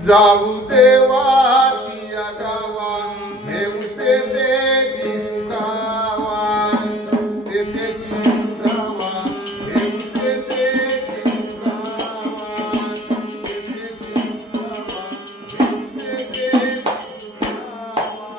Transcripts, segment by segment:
जाऊ देवाच्या गावा घेऊ ते देगी सुखावा तेथे सुखावा घेऊ ते देगी सुखावा तेथे सुखावा घेऊ ते देगी सुखावा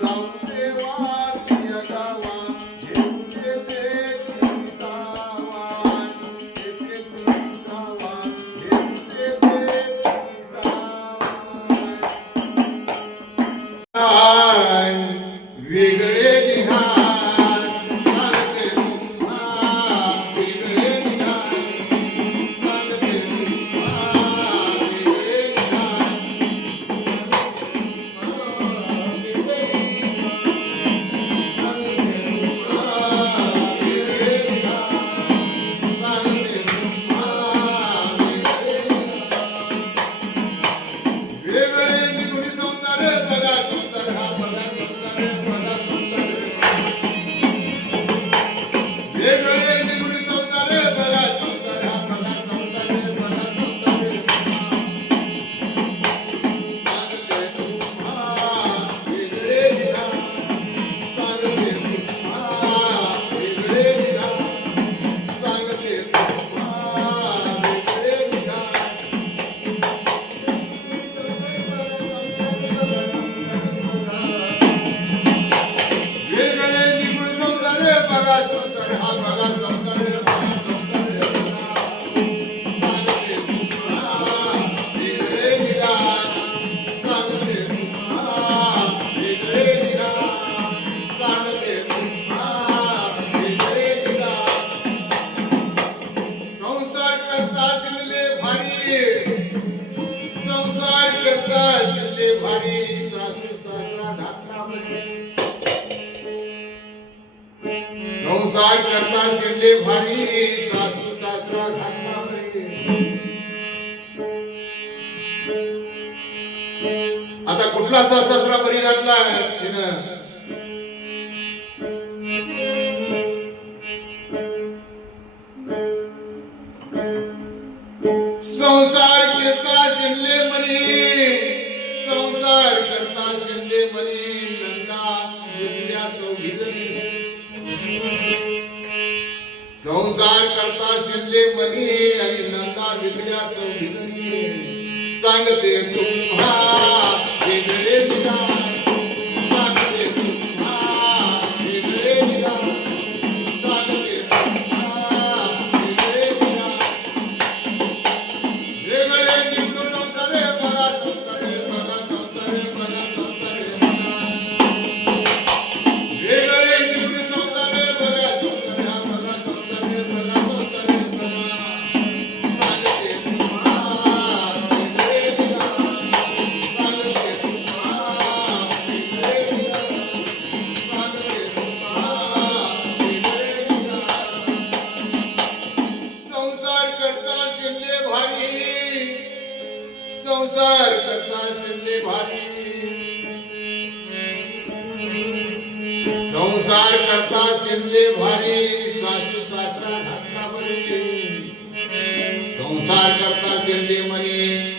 जाऊ देवाच्या गावा घेऊ ते देगी सुखावा तेथे सुखावा वेगळे निहार सांगते तुम्हा वेगळे निहार सांगते तुम्हा वेगळे निहार वेगळे निघून संसार बघा संसार हा बघा संसार बघा संसार वेगळे निघून संसार बघा संसार हा बघा संसार बघा संसार सांगते तुम्हा वेगळे निघा सांगते तुम्हा वेगळे निघा सांगते तुम्हा वेगळे निघा वेगळे निघून संसार बघा संसार हा बघा संसार बघा संसार सांगते तुम्हा वेगळे निघा सांगते तुम्हा वेगळे निघा सांगते तुम्हा वेगळे निघा संसार करता शिरले भारी संसार करता शिरले भारी सासू सासरा घातला म्हणजे संसार करता शिरले भारी सासू सासरा घातला बरे आता कुठला सासरा बरी घातलाय तिनं संसार करता शिरले मनी संसार करता शिरले मनी नंदा विकल्या चौघी जणी संसार करता शिरले मनी आणि नंदा विकल्या चौघी जणी सांगते तुम्हा वेगळे निघा सांगते तुम्हा वेगळे निघा सांगते तुम्हा वेगळे निघा वेगळे निघून संसार बघा संसार बघा संसार बघा संसार वेगळे निघून संसार बघा संसार हा बघा संसार बघा संसार बघा सांगते तुम्हा वेगळे निघा सांगते तुम्हा वेगळे निघा सांगते तुम्हा वेगळे निघा संसार करता शिरले भारी संसार करता शिरले भारी संसार करता शिरले भारी सासू सासरा घातला बरे संसार करता शिरले मनी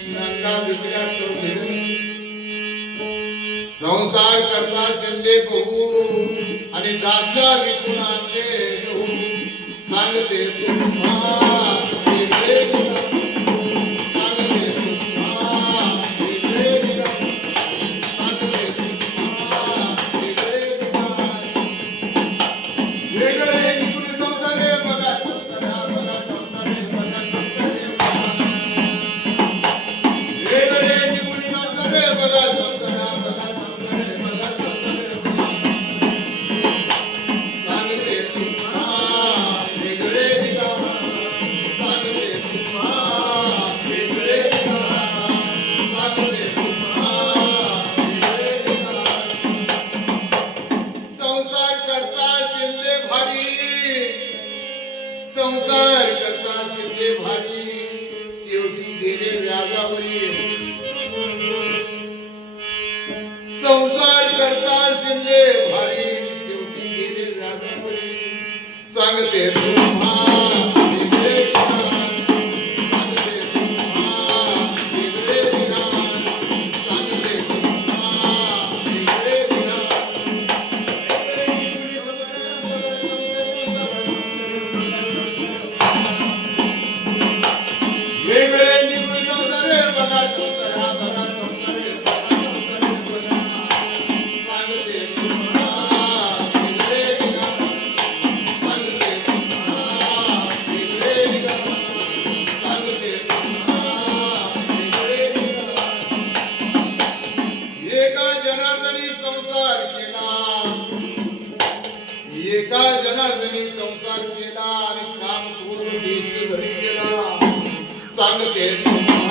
नंदा विकल्या चौघी जणी संसार करता शिरले बहू आणि दादा विकून आणले गहू सांगते तुम्हा वेगळे निघा सांगते तुम्हा वेगळे निघा सांगते तुम्हा वेगळे निघा वेगळे निघून संसार बघा संसार हा बघा संसार बघा संसार वेगळे निघून संसार बघा संसार हा बघा संसार बघा संसार सांगते तुम्हा वेगळे निघा मार्गावरी संसार करता शिल्ले भारी शेवटी गेले रागावरी सांगते तुम्हा वेगळे विधान, सांगते तुम्हा वेगळे विधान, सांगते तुम्हा वेगळे विधान. वेगळे निघून जाऊ रे बघा संसार हा बघा संसार रे, बघा संसार रे, बघा. सांगते तुम्हा वेगळे विधान, सांगते तुम्हा वेगळे विधान, सांगते तुम्हा वेगळे विधान. एका जनार्दनी संसार केला, एका जनार्दनी संसार केला आणि काम करून देश घरी गेला. सांगते तुम्हा